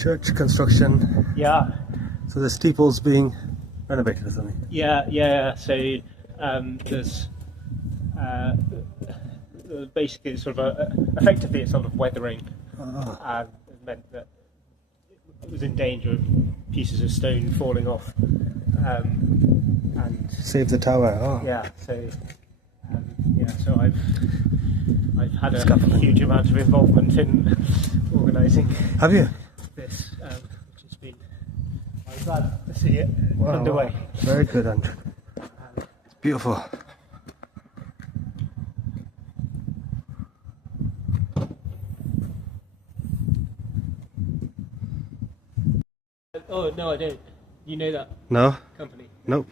church construction. Yeah. So the steeple's being renovated or something. Yeah. So there's basically sort of effectively it's sort of weathering, and it meant that it was in danger of pieces of stone falling off. And save the tower. Oh. Yeah. So I've had a huge amount of involvement in organising. Have you? This, which has been. I'm glad to see it underway. Wow. Very good, Andrew. It's beautiful. Oh no, I don't. You know that No? company? Nope.